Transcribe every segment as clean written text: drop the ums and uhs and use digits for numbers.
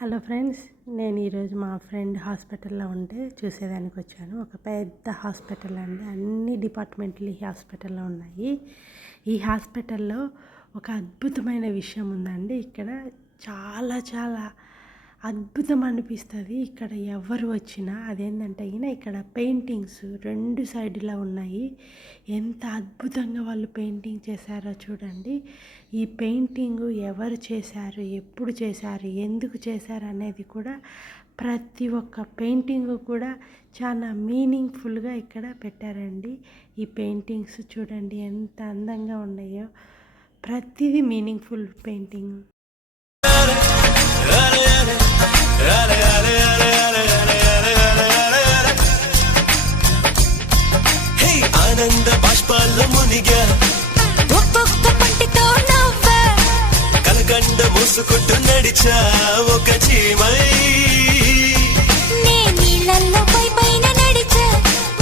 Hello friends, నేను ఈరోజు మా ఫ్రెండ్ హాస్పిటల్లో ఉంటే చూసేదానికి వచ్చాను. ఒక పెద్ద హాస్పిటల్ అండి, అన్ని డిపార్ట్మెంట్లు ఈ హాస్పిటల్లో ఉన్నాయి. ఈ హాస్పిటల్లో ఒక అద్భుతమైన విషయం ఉందండి. ఇక్కడ చాలా అద్భుతం అనిపిస్తుంది. ఇక్కడ ఎవరు వచ్చినా అదేంటంటే ఇక్కడ పెయింటింగ్స్ రెండు సైడ్లా ఉన్నాయి. ఎంత అద్భుతంగా వాళ్ళు పెయింటింగ్ చేశారో చూడండి. ఈ పెయింటింగ్ ఎవరు చేశారు, ఎప్పుడు చేశారు, ఎందుకు చేశారు అనేది కూడా ప్రతి ఒక్క పెయింటింగ్ కూడా చాలా మీనింగ్ఫుల్గా ఇక్కడ పెట్టారండి. ఈ పెయింటింగ్స్ చూడండి ఎంత అందంగా ఉన్నాయో, ప్రతిదీ మీనింగ్ఫుల్ పెయింటింగ్. ఆనంద బాష్పాల్లో మునిగా ఒక్కొక్క పంటితో నవ్వా, కలకండ మూసుకుంటూ నడిచా ఒక చీమై. నే నీళ్ళల్లో పైన నడిచా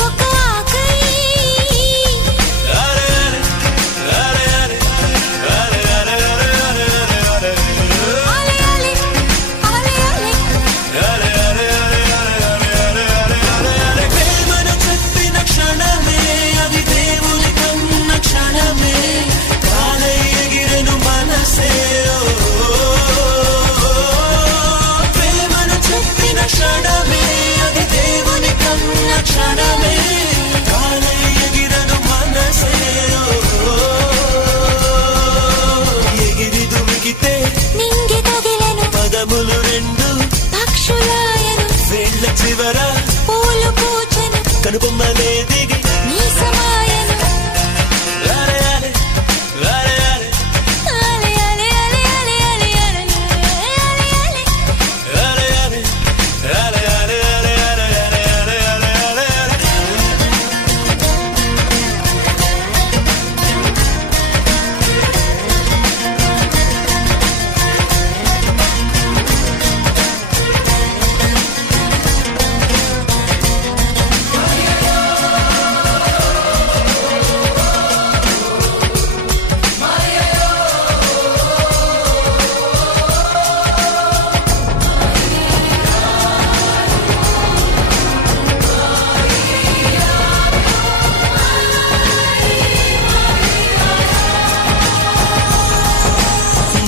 ఒక ఆకై. పదములు రెండు పక్షులాయను, వేళ్ళ చివర పూలు పూచెను, కనుబొమ్మలే దిగి నీ సమాయను.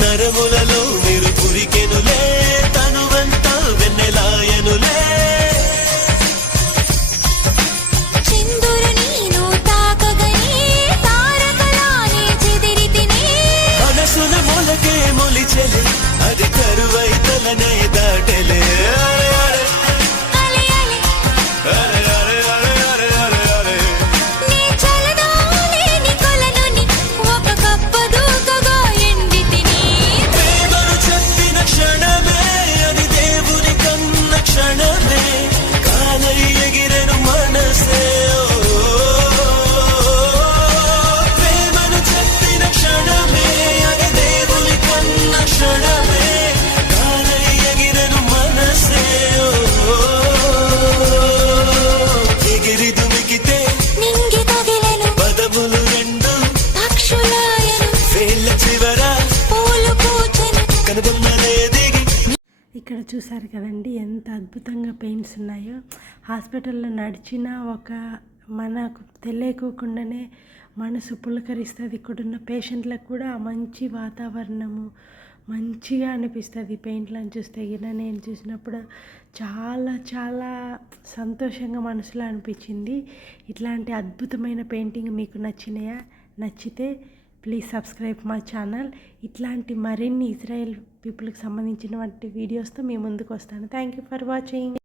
నరములలో మీరు పురికెనులే, తనువంతా వెన్నెలాయనులే. చంద్రుని నువ్వు తాకగని తారకలానే చెదిరితిని. మనసున మొలకే మొలిచెలే, అది కరువై తలనే దాటెలే. ఇక్కడ చూసారు కదండి ఎంత అద్భుతంగా పెయింట్స్ ఉన్నాయో. హాస్పిటల్లో నడిచినా మనకు తెలియకోకుండానే మనసు పులకరిస్తుంది. ఇక్కడున్న పేషెంట్లకు కూడా మంచి వాతావరణము మంచిగా అనిపిస్తుంది పెయింట్లను చూస్తే. నేను చూసినప్పుడు చాలా సంతోషంగా మనసులో అనిపించింది. ఇట్లాంటి అద్భుతమైన పెయింటింగ్ మీకు నచ్చితే ప్లీజ్ సబ్స్క్రైబ్ మై ఛానల్. ఇట్లాంటి మరిన్ని ఇజ్రాయెల్ పీపుల్కి సంబంధించినటువంటి వీడియోస్తో మీ ముందుకు వస్తాను. Thank you for watching.